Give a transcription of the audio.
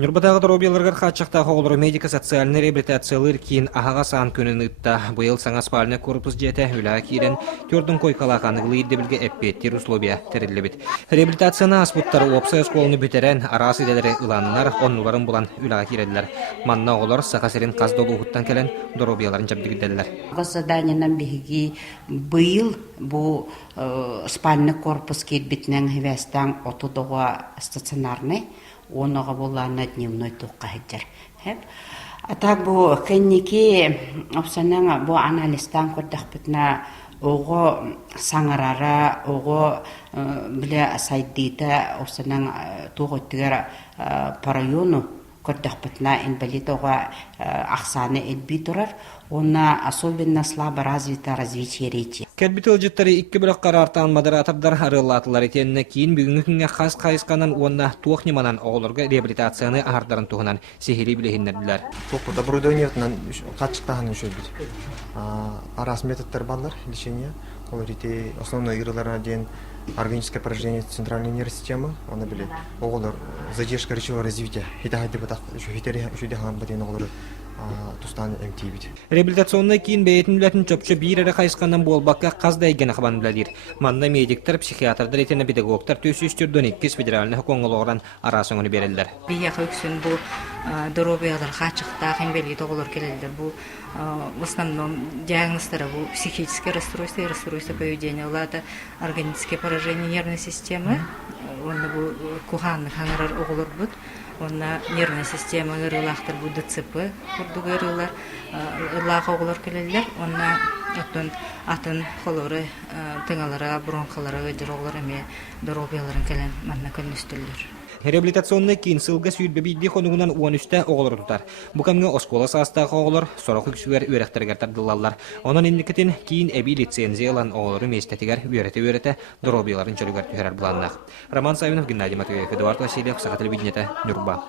Нюрбатағы дробияларғар қатшақтағы олары медико-социальный реабилитациялар кейін ағаға сан көнін ұтта бұйыл саңа спальный корпус жете үлі кейрен түрдің койкалағанығылы еддебілге әппеттер условия тәрілі біт. Реабилитацияны аспуттары опсай сколыны бүтерен арасы дәлері ұланынар, оннуларын бұлан үлі кейреділер. Манна олар сақасерін қаздолу ұғыттан кәлін дробияларын жабдығыддәлілер. Заданиянан бігі бұйыл бұл спальный корпус кетбітінің хевестен отудуға стационарный, оныға боларына дневной туққа хеджер. А так бұл кәннеке опсанның бұл анализтан көрдіқ бітіна оғы саңырара, оғы біле сайдейді опсанның туғыттығыр по району көрдіқ бітіна инвалид оға ақсаны әлбей тұрар, оны особенно слабо развито развитие речи. Кәтбітіл жыттары 2 бірік қарартан модератордар арылатылар етеніне кейін бүгінгі күнге қас қайысқанан онына туақ неманан оғылырға реабилитацияны ағардарын туғынан сехери білігіндерділер. Тоқпы добрудойниятынан қатшықтағаны үшел бейді. Арас методтар балар, лечения. Ол рете основной играларына дейін органическое поражение центральной нервной системы, оны біле. Оғылыр задержка речевого развития. Хитағайды бұтақ, үшуде хан бәден оғылыр тустан МТ-бит. Реабилитационный кейін бәйетін білетін чөпші бір әрі қайысқаннан болбаққа қаздайгені қабан біләдер. Манна медиктер, психиатрдар етені педагогтар төсі-үстірден 2 федеральны қоңғылығыран арасыңыны берелдер. Бияқ өксін бұл дробиялар қачықтағын белгеті олар келелдер. Бұл в основном диагностары бұл психическое расстройство и расстройство поведения. Олады органическое поражение нервной системы. Оны бұл куханных аңырар оғылыр бұд. Онна нервная система ырылақтар бұл ДЦП құрдығы ырылар, ылақ оғылар келелер. Онна атын қолары, тыңалары, бронхалары өдір оғылар әме дробияларын келен манна көністілдер. Реабилитационный кейін сылғы сүйірбе бейді қонуғынан 13-та оғылар тұтар. Бұқамға оскола састағы оғылар, сорық үксігер өректергер тардылалар. Онан ендікетін кейін әбей лицензиялан оғылары местетігер өрете дробияларын чөлігер түхерер бұланнақ. Роман Савинов, Геннадий Матвеев, Эдуард Васильев, Сақа телевидениеті, Нюрба.